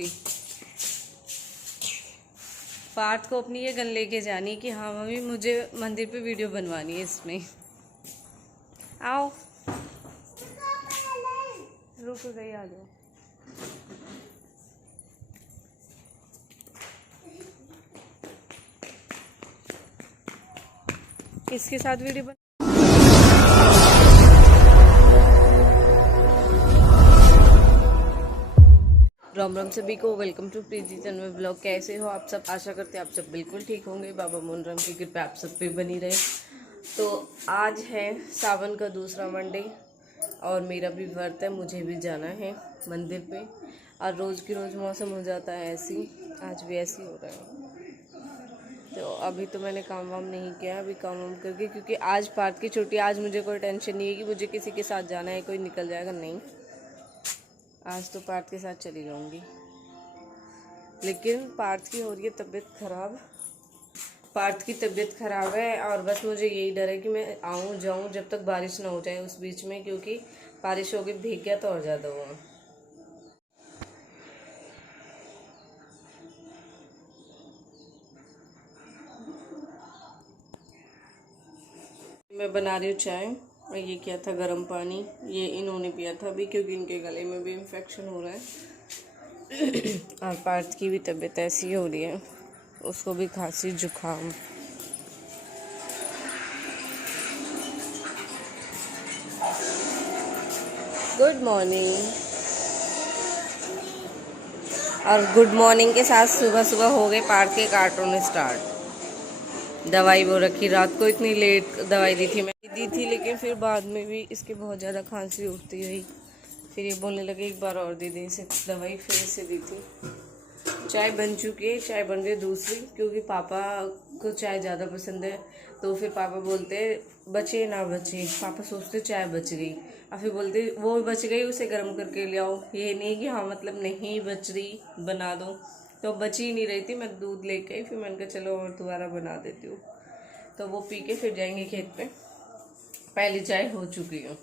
उसकी। पार्थ को अपनी ये गन लेके जानी कि हाँ मम्मी मुझे मंदिर पे वीडियो बनवानी है इसमें। आओ, रुक गई, आ जाओ। किसके साथ वीडियो बन राम राम सभी को, welcome to Preeti Tanmay blog. कैसे हो आप सब? आशा करते हैं आप सब बिल्कुल ठीक होंगे। बाबा मोहनराम की कृपा आप सब पे बनी रहे। तो आज है सावन का दूसरा मंडे और मेरा भी व्रत है, मुझे भी जाना है मंदिर पे। और रोज़ की रोज़ मौसम हो जाता है ऐसी, आज भी ऐसी हो रहा है। तो अभी तो मैंने काम वाम नहीं किया, अभी काम वाम करके, क्योंकि आज पार्थ की छुट्टी। आज मुझे कोई टेंशन नहीं है कि मुझे किसी के साथ जाना है, कोई निकल जाएगा, नहीं। आज तो पार्थ के साथ चली जाऊंगी। लेकिन पार्थ की हो रही है तबीयत खराब। पार्थ की तबीयत खराब है और बस मुझे यही डर है कि मैं आऊँ जाऊँ जब तक बारिश ना हो जाए उस बीच में, क्योंकि बारिश हो गई भीग गया तो और ज़्यादा हुआ। मैं बना रही हूँ चाय और ये किया था गर्म पानी। ये इन्होंने पिया था अभी, क्योंकि इनके गले में भी इन्फेक्शन हो रहा है। और पार्थ की भी तबीयत ऐसी हो रही है, उसको भी खांसी जुकाम। Good morning. और गुड मॉर्निंग के साथ सुबह सुबह हो गए पार्थ के कार्टून स्टार्ट। दवाई वो रखी रात को, इतनी लेट दवाई दी थी लेकिन फिर बाद में भी इसके बहुत ज़्यादा खांसी उठती रही। फिर ये बोलने लगे एक बार और दे दें इसे दवाई, फिर इसे दी थी। चाय बन चुकी है, चाय बन गई दूसरी, क्योंकि पापा को चाय ज़्यादा पसंद है। तो फिर पापा बोलते बचे ना बचे, पापा सोचते चाय बच गई और फिर बोलते वो बच गई उसे गर्म करके ले आओ। ये नहीं कि हाँ मतलब नहीं बच रही बना दो। तो बची ही नहीं रही थी, मैं दूध लेके आई, फिर मैंने कहा चलो और दोबारा बना देती हूँ। तो वो पी के फिर जाएंगे खेत पे। पहली चाय हो चुकी है।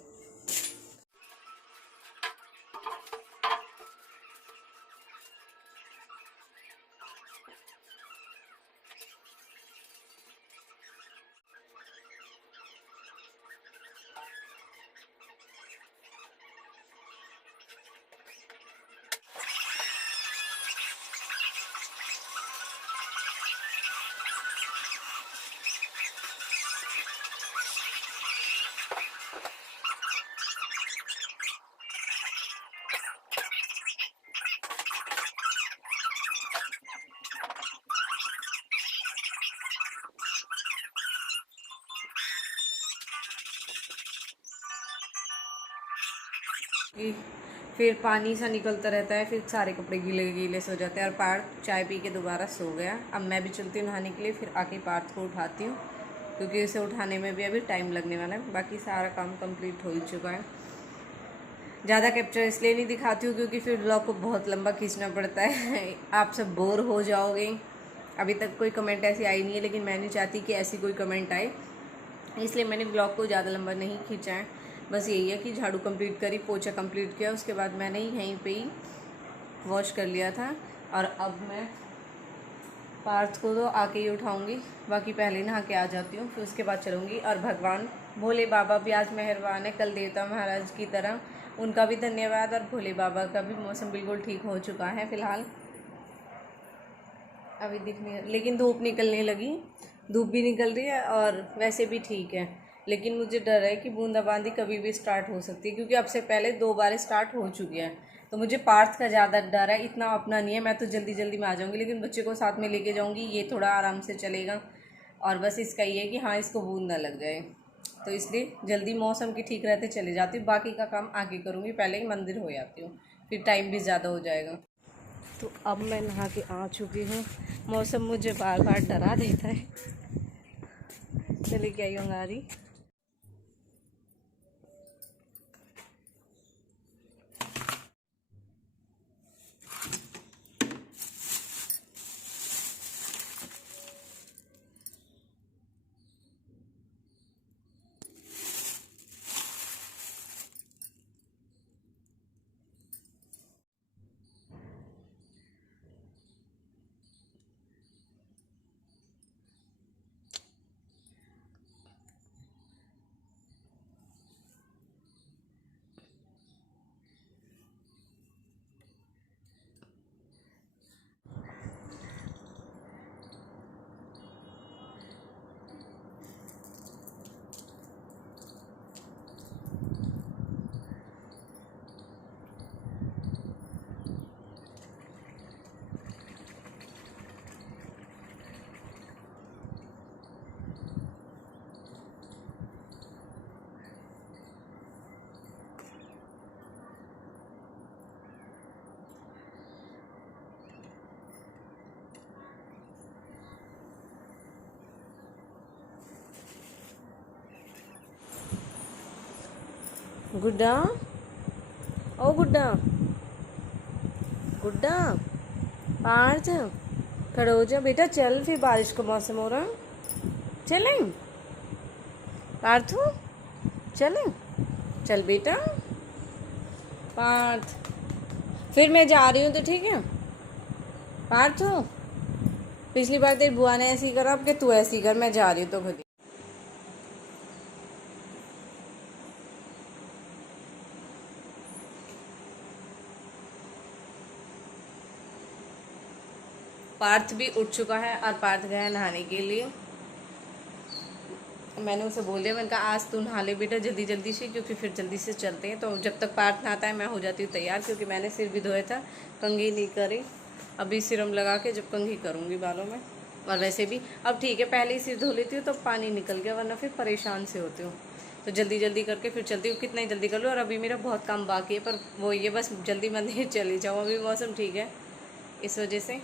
फिर पानी सा निकलता रहता है, फिर सारे कपड़े गीले गीले से हो जाते हैं। और पार्थ चाय पी के दोबारा सो गया। अब मैं भी चलती हूँ नहाने के लिए, फिर आके पार्थ को उठाती हूँ, क्योंकि उसे उठाने में भी अभी टाइम लगने वाला है। बाकी सारा काम कंप्लीट हो ही चुका है। ज़्यादा कैप्चर इसलिए नहीं दिखाती हूँ क्योंकि फिर ब्लॉग को बहुत लंबा खींचना पड़ता है। आप सब बोर हो जाओगे। अभी तक कोई कमेंट ऐसी आई नहीं है, लेकिन मैं नहीं चाहती कि ऐसी कोई कमेंट आए, इसलिए मैंने ब्लॉग को ज़्यादा लंबा नहीं खींचा है। बस यही है कि झाड़ू कंप्लीट करी, पोछा कंप्लीट किया, उसके बाद मैंने यहीं पे ही वॉश कर लिया था। और अब मैं पार्थ को तो आके ही उठाऊंगी, बाकी पहले नहा के आ जाती हूँ, फिर उसके बाद चलूँगी। और भगवान भोले बाबा भी आज मेहरबान है, कल देवता महाराज की तरह, उनका भी धन्यवाद। और भोले बाबा का भी मौसम बिल्कुल ठीक हो चुका है फ़िलहाल, अभी दिखने, लेकिन धूप निकलने लगी, धूप भी निकल रही है और वैसे भी ठीक है। लेकिन मुझे डर है कि बूंदाबांदी कभी भी स्टार्ट हो सकती है, क्योंकि अब से पहले 2 बार स्टार्ट हो चुकी है। तो मुझे पार्थ का ज़्यादा डर है, इतना अपना नहीं है। मैं तो जल्दी जल्दी में आ जाऊँगी, लेकिन बच्चे को साथ में लेके जाऊँगी, ये थोड़ा आराम से चलेगा। और बस इसका ये है कि हाँ इसको बूंद ना लग जाए, तो इसलिए जल्दी मौसम की ठीक रहते चले जाती हूँ। बाकी का काम आगे करूँगी, पहले ही मंदिर हो जाती हूँ, फिर टाइम भी ज़्यादा हो जाएगा। तो अब मैं नहा के आ चुकी हूँ। मौसम मुझे बार बार डरा देता है। चलिए क्या ही हंगारी। गुड्डा, ओ गुड्डा, गुड्डा, पार्थ, खड़े हो जा बेटा, चल, फिर बारिश का मौसम हो रहा। चलें पार्थू, चलें, चल बेटा पार्थ, फिर मैं जा रही हूँ तो ठीक है। पार्थू, पिछली बार तेरी बुआ ने ऐसी करा, अब के तू ऐसी कर, मैं जा रही हूँ तो खुद ही। पार्थ भी उठ चुका है और पार्थ गया है नहाने के लिए। मैंने उसे बोल दिया, मैंने कहा आज तू नहा ले बेटा जल्दी जल्दी से, क्योंकि फिर जल्दी से चलते हैं। तो जब तक पार्थ नहाता है मैं हो जाती हूँ तैयार, क्योंकि मैंने सिर भी धोया था, कंघी नहीं करी। अभी सिरम लगा के जब कंघी करूँगी बालों में। और वैसे भी अब ठीक है, पहले ही सिर धो लेती हूँ तो पानी निकल गया, वरना फिर परेशान से होती हूँ। तो जल्दी जल्दी करके फिर चलती हूँ, कितना ही जल्दी कर लूँ। और अभी मेरा बहुत काम बाकी है, पर वो ये बस जल्दी मंदी चली जाऊँ, अभी मौसम ठीक है इस वजह से।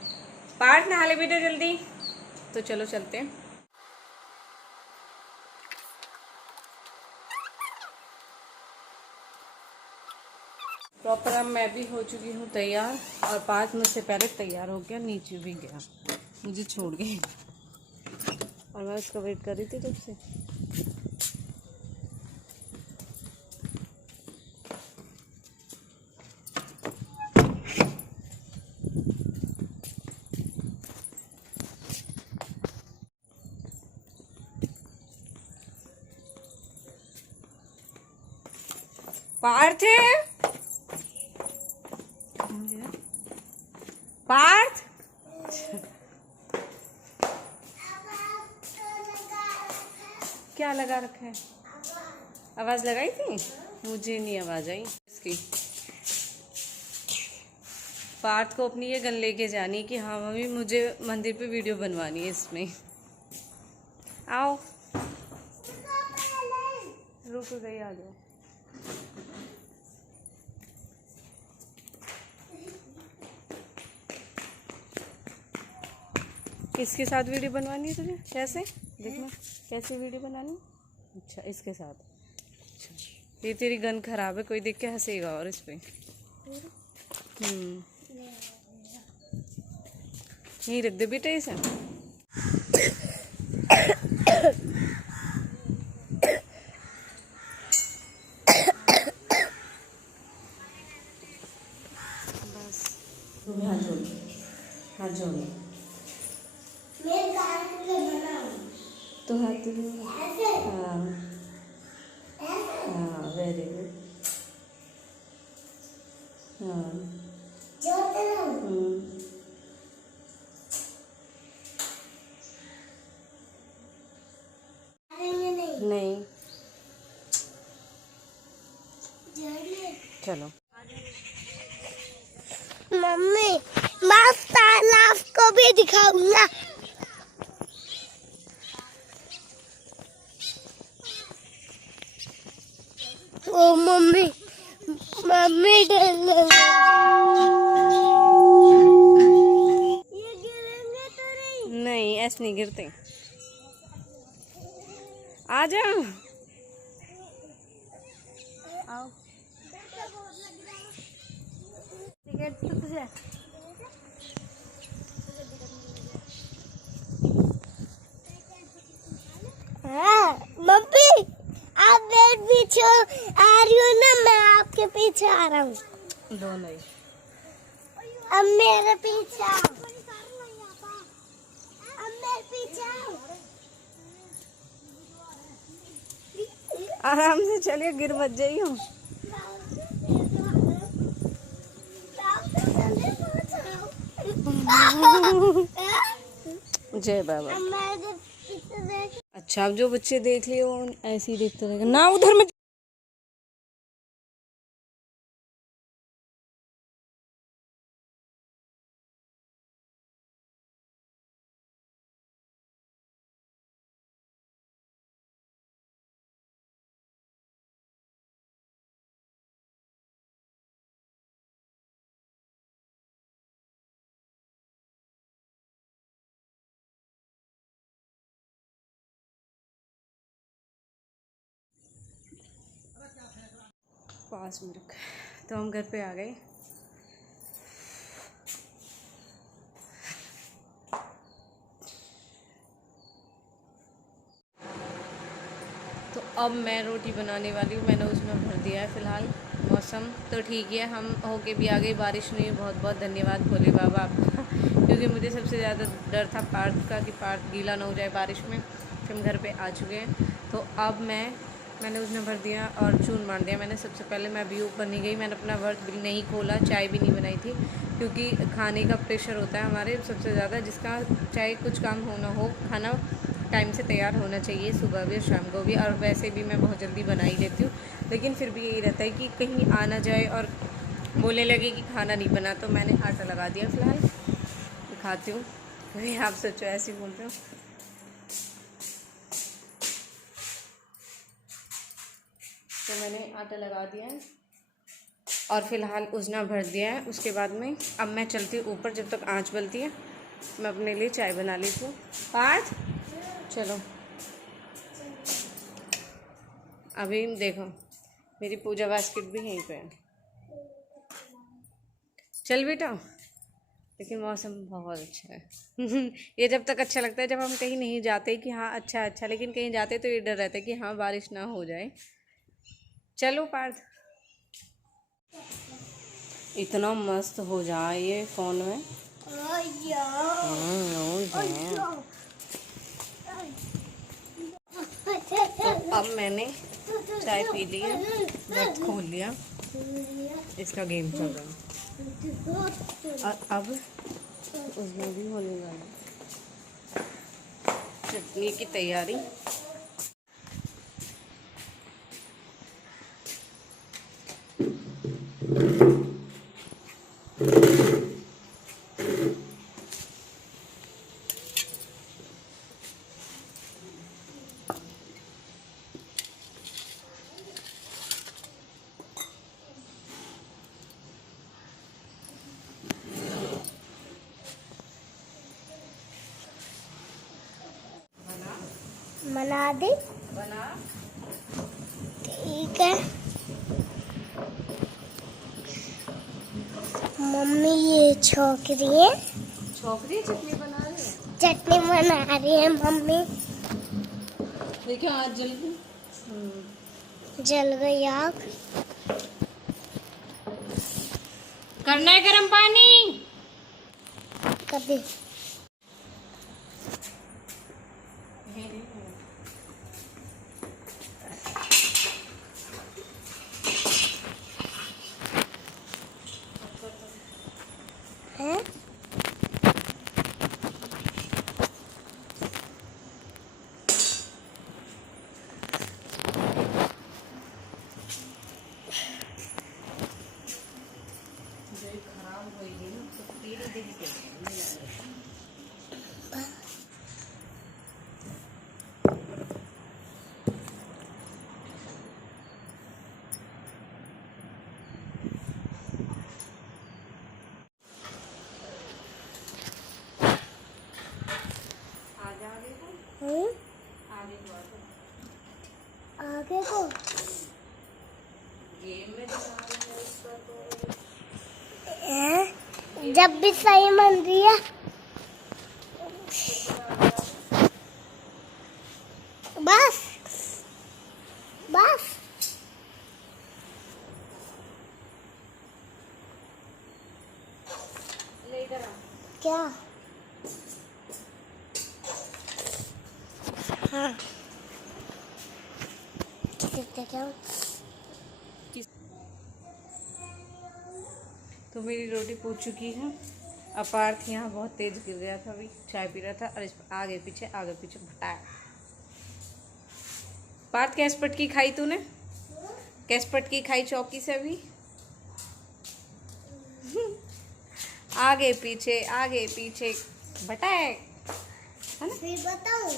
पार्थ नहा ले बेटा जल्दी, तो चलो चलते हैं। प्रॉपर अब मैं भी हो चुकी हूँ तैयार, और पार्थ मुझसे पहले तैयार हो गया, नीचे भी गया, मुझे छोड़ गए, और मैं उसका वेट कर रही थी जब से। पार्थ, पार्थ, क्या लगा रखा है? आवाज लगाई थी, मुझे नहीं आवाज आई इसकी। पार्थ को अपनी ये गन लेके जानी कि हाँ मम्मी मुझे मंदिर पे वीडियो बनवानी है इसमें। आओ, रुक गई, आ जाओ। किसके साथ वीडियो बनवानी है तुझे? कैसे देखना, कैसी वीडियो बनानी? अच्छा इसके साथ। अच्छा, ये तेरी गन खराब है, कोई देख के हंसेगा और इस पे। यहीं रख दे बेटा इसे। बस हाथ जोड़, हाथ जोड़, तो हाथ हाँ हाँ, वेरी गुड। हाँ नहीं, चलो मम्मी, मैं तालाब को भी दिखाऊंगा। ओ मम्मी, मम्मी डर लग ये गिरेंगे तो नहीं? नहीं, ऐसे नहीं गिरते, आ जाओ, आओ। टिकट तो तुझे हाँ, मम्मी आप मेरे पीछे आ रही हो ना, मैं आपके पीछे आ रहा हूँ। दोनों ही। अब मेरे पीछे आओ, अब मेरे पीछे आओ। आराम से चलिए, गिर मत जाइयो। जय बाबा। अच्छा, अब जो बच्चे देख लिए वो ऐसे ही देखते रहेगा ना, उधर में। पास में रखा। तो हम घर पे आ गए। तो अब मैं रोटी बनाने वाली हूँ। मैंने उसमें भर दिया है। फ़िलहाल मौसम तो ठीक है, हम होके भी आ गए। बारिश नहीं, बहुत बहुत धन्यवाद भोले बाबा आपका क्योंकि मुझे सबसे ज़्यादा डर था पार्थ का कि पार्थ गीला ना हो जाए बारिश में। फिर हम घर पे आ चुके हैं। तो अब मैंने उसमें भर दिया और चून बांध दिया। मैंने सबसे पहले मैं अभी ऊपर नहीं गई, मैंने अपना वर्क भी नहीं खोला, चाय भी नहीं बनाई थी क्योंकि खाने का प्रेशर होता है हमारे सबसे ज़्यादा, जिसका चाहे कुछ काम हो ना हो, खाना टाइम से तैयार होना चाहिए, सुबह भी और शाम को भी। और वैसे भी मैं बहुत जल्दी बना ही लेती हूँ, लेकिन फिर भी यही रहता है कि कहीं आ ना जाए और बोलने लगे कि खाना नहीं बना। तो मैंने आटा लगा दिया। फ़िलहाल दिखाती हूँ, कहीं आप सोचो ऐसे ही बोल रहे हो। तो मैंने आटा लगा दिया है और फ़िलहाल उजना भर दिया है। उसके बाद में अब मैं चलती हूँ ऊपर, जब तक आँच बलती है मैं अपने लिए चाय बना लेती हूँ। पाँच चलो। अभी देखो मेरी पूजा बास्केट भी यहीं पे है। चल बेटा। लेकिन मौसम बहुत अच्छा है ये जब तक अच्छा लगता है जब हम कहीं नहीं जाते कि हाँ अच्छा, लेकिन कहीं जाते तो ये डर रहता है कि हाँ बारिश ना हो जाए। चलो पार्थ। इतना मस्त हो जाए ये फ़ोन में। तो अब मैंने चाय पी ली है, नेट खोल लिया, इसका गेम चल रहा है और अब उसमें भी होने वाला चटनी की तैयारी। बना दे। बना ठीक है मम्मी, ये छोकरी है, छोकरी चटनी बना रही है। चटनी बना रही है मम्मी। देखिए आज जल गई। जल गई आग। करना है गर्म पानी कभी है। खराब होगी ना तो तेरी देख के आगे को गेम में दिखा रही है इसका तो। है? जब भी सही मन रही है बस बस। ले इधर आ। क्या? हाँ तो मेरी रोटी पूछ चुकी है। अपार्थ यहाँ बहुत तेज गिर गया था, अभी चाय पी रहा था और इस आगे पीछे भटाया। पार्थ कैस पटकी खाई तूने? कैस पटकी खाई चौकी से अभी? आगे पीछे भटाए। फिर बताऊं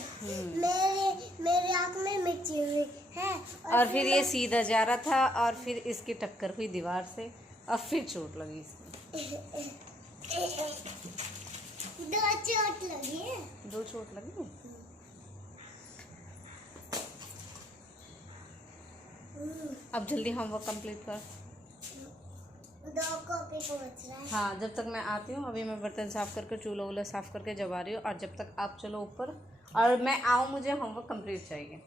मेरे आँख में मिर्ची हुई है और फिर ये सीधा जा रहा था और फिर इसकी टक्कर हुई दीवार से और फिर चोट लगी इसको। दो चोट लगी। अब जल्दी होमवर्क कंप्लीट कर। 2 कॉपी पहुंच रहा है। हाँ, जब तक मैं आती हूँ अभी मैं बर्तन साफ़ करके चूल्हा वूल्हा साफ़ करके जब आ रही हूँ, और जब तक आप चलो ऊपर और मैं आऊँ, मुझे होमवर्क कंप्लीट चाहिए।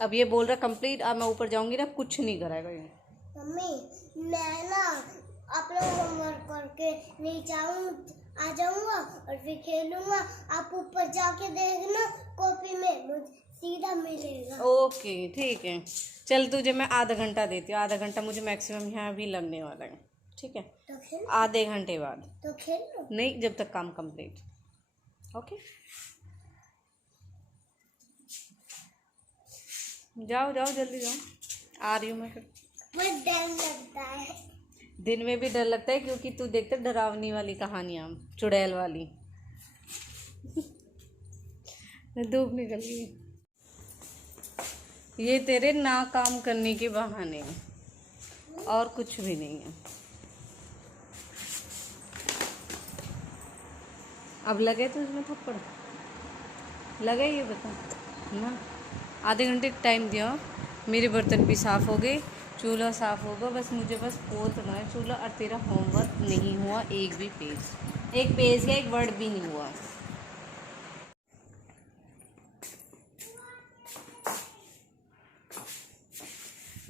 अब ये बोल रहा कंप्लीट, अब मैं ऊपर जाऊँगी ना, कुछ नहीं कराएगा ये। मम्मी मैं ना अपना होमवर्क करके नीचे आ जाऊंगा और फिर खेलूंगा। आप ऊपर जाके देखना कॉपी में मुझे सीधा मिलेगा। ओके ठीक है, चल तुझे मैं आधा घंटा देती हूँ, आधा घंटा मुझे मैक्सिमम यहाँ भी लगने वाला है, ठीक है? तो खेल आधे घंटे बाद। तो खेल लो। नहीं, जब तक काम कंप्लीट। ओके, जाओ जाओ जल्दी जाओ, आ रही हूँ मैं फिर। मुझे डर लगता है। दिन में भी डर लगता है क्योंकि तू देखते डरावनी वाली कहानियाँ, चुड़ैल वाली। धूप निकल गई। ये तेरे ना काम करने के बहाने और कुछ भी नहीं है। अब लगे तो उसमें थप्पड़ लगे, ये बता ना। आधे घंटे टाइम दिया, मेरे बर्तन भी साफ़ हो गए, चूल्हा साफ़ होगा, बस मुझे बस पोतना है चूल्हा। और तेरा होमवर्क नहीं हुआ एक भी पेज, एक पेज या एक वर्ड भी नहीं हुआ।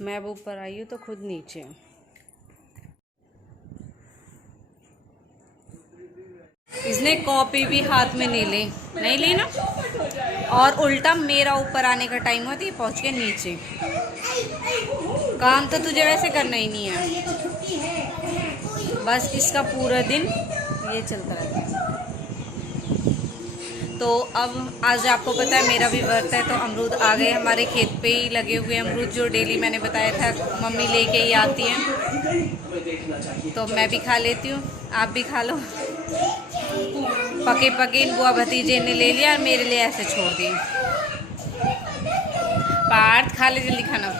मैं अब ऊपर आई हूँ तो खुद नीचे। इसने कॉपी भी हाथ में नहीं ली ना, और उल्टा मेरा ऊपर आने का टाइम हुआ तो ये पहुँच गया नीचे। काम तो तुझे वैसे करना ही नहीं है, बस इसका पूरा दिन ये चलता रहता है। तो अब आज आपको पता है मेरा भी व्रत है, तो अमरूद आ गए हमारे खेत पे ही लगे हुए अमरूद, जो डेली मैंने बताया था मम्मी लेके ही आती हैं, तो मैं भी खा लेती हूँ, आप भी खा लो। पके पके इन बुआ भतीजे ने ले लिया और मेरे लिए ऐसे छोड़ दिए। पार्थ खा ले जल्दी खाना।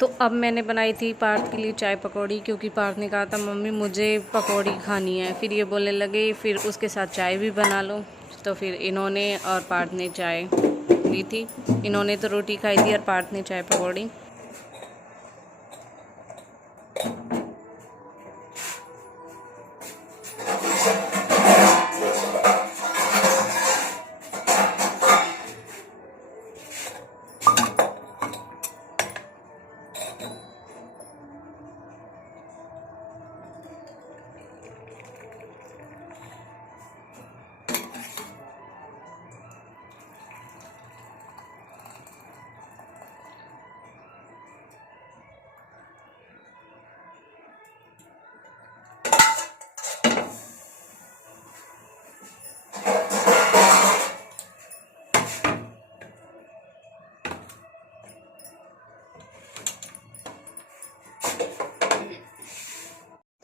तो अब मैंने बनाई थी पार्थ के लिए चाय पकौड़ी, क्योंकि पार्थ ने कहा था मम्मी मुझे पकौड़ी खानी है, फिर ये बोलने लगे फिर उसके साथ चाय भी बना लो। तो फिर इन्होंने और पार्थ ने चाय ली थी, इन्होंने तो रोटी खाई थी और पार्थ ने चाय पकौड़ी।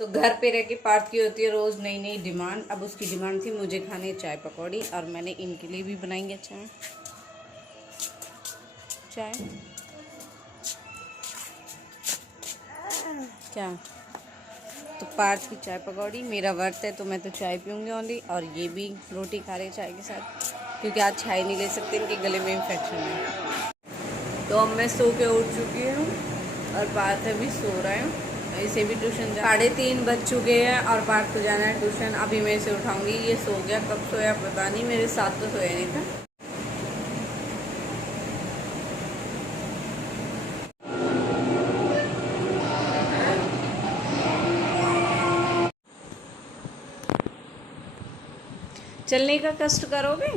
तो घर पे रह के पार्थ की होती है रोज़ नई नई डिमांड। अब उसकी डिमांड थी मुझे खाने चाय पकौड़ी, और मैंने इनके लिए भी बनाएंगे चाय। चाय क्या, तो पार्थ की चाय पकौड़ी, मेरा व्रत है तो मैं तो चाय पीऊँगी ओनली, और ये भी रोटी खा रहे चाय के साथ, क्योंकि आज चाय नहीं ले सकते, इनके गले में इन्फेक्शन है। तो अब मैं सो के उठ चुकी हूँ और पार्थ अभी सो रहा है। इसे भी ट्यूशन 3:30 बज चुके हैं और पार्थ को जाना है ट्यूशन। अभी मैं इसे उठाऊंगी, ये सो गया, कब सोया पता नहीं, मेरे साथ तो सोया नहीं था। चलने का कष्ट करोगे,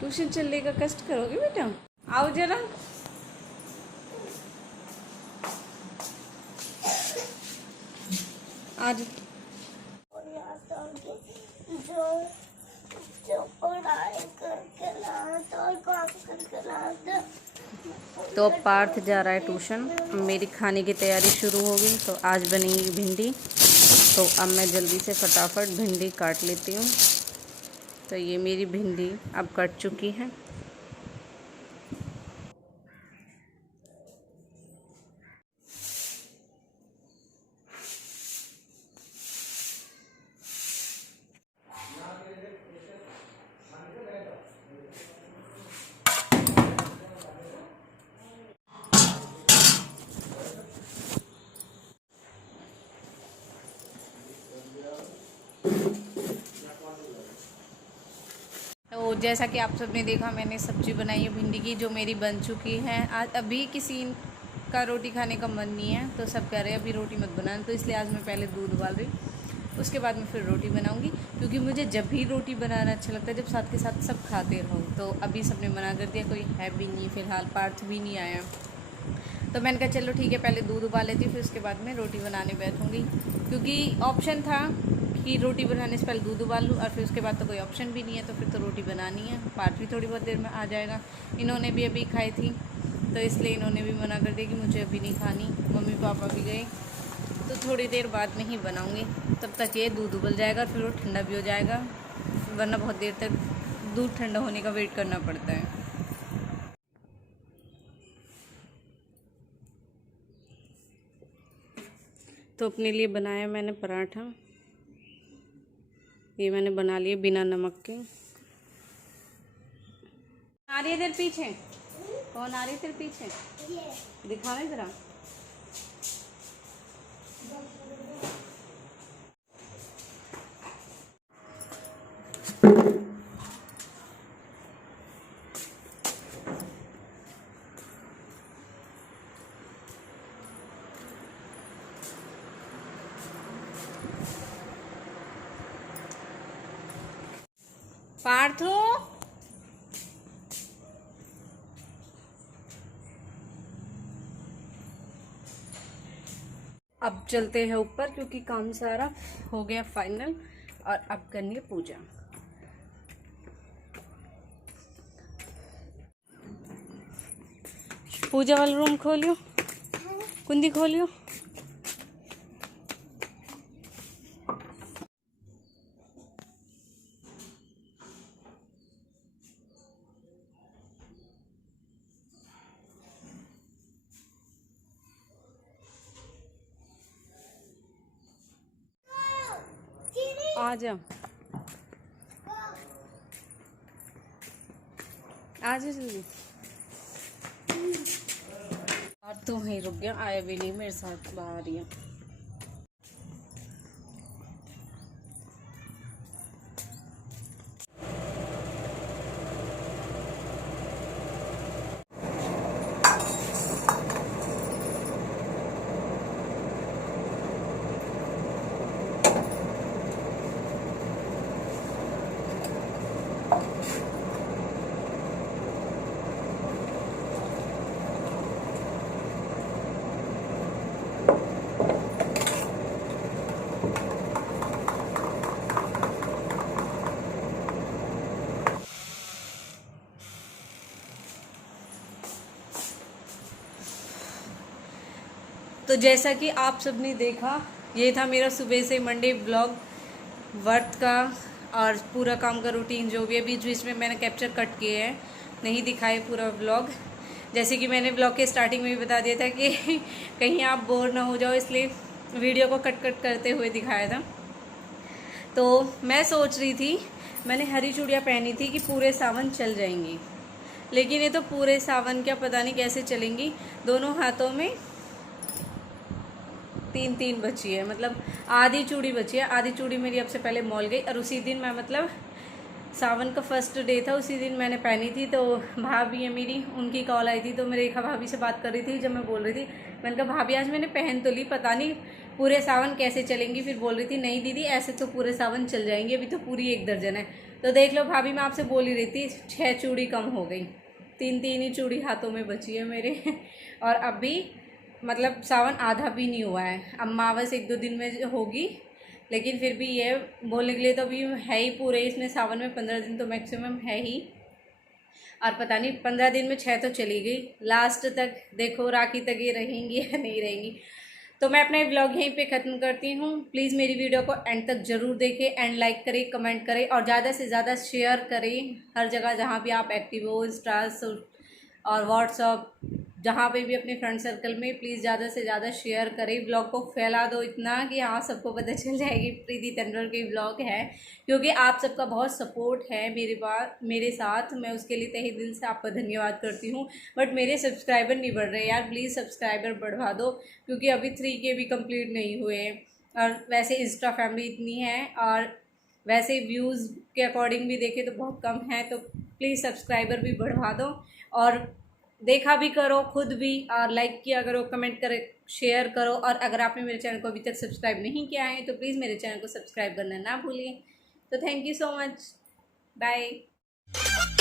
ट्यूशन चलने का कष्ट करोगे बेटा, आओ जरा। आज जो पढ़ाई करके ना तो अब पार्थ जा रहा है ट्यूशन, मेरी खाने की तैयारी शुरू हो गई। तो आज बनेगी भिंडी, तो अब मैं जल्दी से फटाफट भिंडी काट लेती हूँ। तो ये मेरी भिंडी अब कट चुकी है। तो जैसा कि आप सबने देखा, मैंने सब्ज़ी बनाई है भिंडी की, जो मेरी बन चुकी है। आज अभी किसी का रोटी खाने का मन नहीं है, तो सब कह रहे हैं अभी रोटी मत बनाना, तो इसलिए आज मैं पहले दूध उबाल रही, उसके बाद मैं फिर रोटी बनाऊंगी। क्योंकि मुझे जब भी रोटी बनाना अच्छा लगता है, जब साथ के साथ सब खाते रहो। तो अभी सबने मना कर दिया, कोई है भी नहीं फ़िलहाल, पार्थ भी नहीं आया। तो मैंने कहा चलो ठीक है, पहले दूध उबाल लेती हूँ, फिर उसके बाद मैं रोटी बनाने बैठूँगी। क्योंकि ऑप्शन था कि रोटी बनाने से पहले दूध उबाल लूँ, और फिर उसके बाद तो कोई ऑप्शन भी नहीं है, तो फिर तो रोटी बनानी है। पार्थ भी थोड़ी बहुत देर में आ जाएगा। इन्होंने भी अभी खाई थी, तो इसलिए इन्होंने भी मना कर दिया कि मुझे अभी नहीं खानी। मम्मी पापा भी गए, तो थोड़ी देर बाद में ही बनाऊँगी। तब तक ये दूध उबल जाएगा, फिर वो ठंडा भी हो जाएगा, वरना बहुत देर तक दूध ठंडा होने का वेट करना पड़ता है। तो अपने लिए बनाया मैंने पराठा, ये मैंने बना लिए बिना नमक के। आ रही है इधर पीछे, कौन आ रही है तेरे पीछे? दिखाओ जरा। पार्थो, अब चलते हैं ऊपर, क्योंकि काम सारा हो गया फाइनल, और अब करनी है पूजा। पूजा वाला रूम खोलियो, कुंडी खोलियो। आ जा, आ जा जल्दी। और तू वहीं रुक गया, आया भी नहीं मेरे साथ बाहर ही है। तो जैसा कि आप सबने देखा, ये था मेरा सुबह से मंडे ब्लॉग, वर्त का और पूरा काम का रूटीन जो भी है। बीच बीच में मैंने कैप्चर कट किए हैं, नहीं दिखाए पूरा ब्लॉग। जैसे कि मैंने ब्लॉग के स्टार्टिंग में भी बता दिया था कि कहीं आप बोर ना हो जाओ, इसलिए वीडियो को कट कट करते हुए दिखाया था। तो मैं सोच रही थी, मैंने हरी चूड़ियाँ पहनी थी कि पूरे सावन चल जाएंगी, लेकिन ये तो पूरे सावन क्या पता नहीं कैसे चलेंगी। दोनों हाथों में तीन तीन बची है, मतलब आधी चूड़ी बची है। आधी चूड़ी मेरी अब से पहले मॉल गई, और उसी दिन मैं, मतलब सावन का फर्स्ट डे था, उसी दिन मैंने पहनी थी। तो भाभी है मेरी, उनकी कॉल आई थी, तो मेरे रेखा भाभी से बात कर रही थी। जब मैं बोल रही थी, मैंने कहा भाभी आज मैंने पहन तो ली, पता नहीं पूरे सावन कैसे चलेंगी। फिर बोल रही थी नहीं दीदी ऐसे तो पूरे सावन चल जाएंगे, अभी तो पूरी 1 दर्जन है। तो देख लो भाभी, मैं आपसे बोल ही रही थी, 6 चूड़ी कम हो गई, 3 ही चूड़ी हाथों में बची है मेरे। और अभी मतलब सावन आधा भी नहीं हुआ है, अमावस 1-2 दिन में होगी, लेकिन फिर भी ये बोलने के लिए तो अभी है ही पूरे, इसमें सावन में 15 दिन तो मैक्सिमम है ही। और पता नहीं 15 दिन में 6 तो चली गई, लास्ट तक देखो राखी तक ये रहेंगी या नहीं रहेंगी। तो मैं अपना व्लॉग यहीं पे ख़त्म करती हूँ। प्लीज़ मेरी वीडियो को एंड तक ज़रूर देखें, एंड लाइक करें, कमेंट करें और ज़्यादा से ज़्यादा शेयर करें हर जगह जहाँ भी आप एक्टिव हो, इंस्टा और व्हाट्सअप, जहाँ पे भी अपने फ्रेंड सर्कल में प्लीज़ ज़्यादा से ज़्यादा शेयर करें। ब्लॉग को फैला दो इतना कि हाँ सबको पता चल जाएगी प्रीति तंवर की ब्लॉग है, क्योंकि आप सबका बहुत सपोर्ट है मेरे साथ। मैं उसके लिए तहे दिल से आपका धन्यवाद करती हूँ। बट मेरे सब्सक्राइबर नहीं बढ़ रहे यार, प्लीज़ सब्सक्राइबर बढ़वा दो, क्योंकि अभी 3K भी कंप्लीट नहीं हुए हैं। और वैसे इंस्टा फैमिली इतनी है और वैसे व्यूज़ के अकॉर्डिंग भी देखें तो बहुत कम है, तो प्लीज़ सब्सक्राइबर भी बढ़वा दो और देखा भी करो खुद भी, और लाइक किया करो, कमेंट करे, शेयर करो। और अगर आपने मेरे चैनल को अभी तक सब्सक्राइब नहीं किया है तो प्लीज़ मेरे चैनल को सब्सक्राइब करना ना भूलिए। तो thank you so much, bye.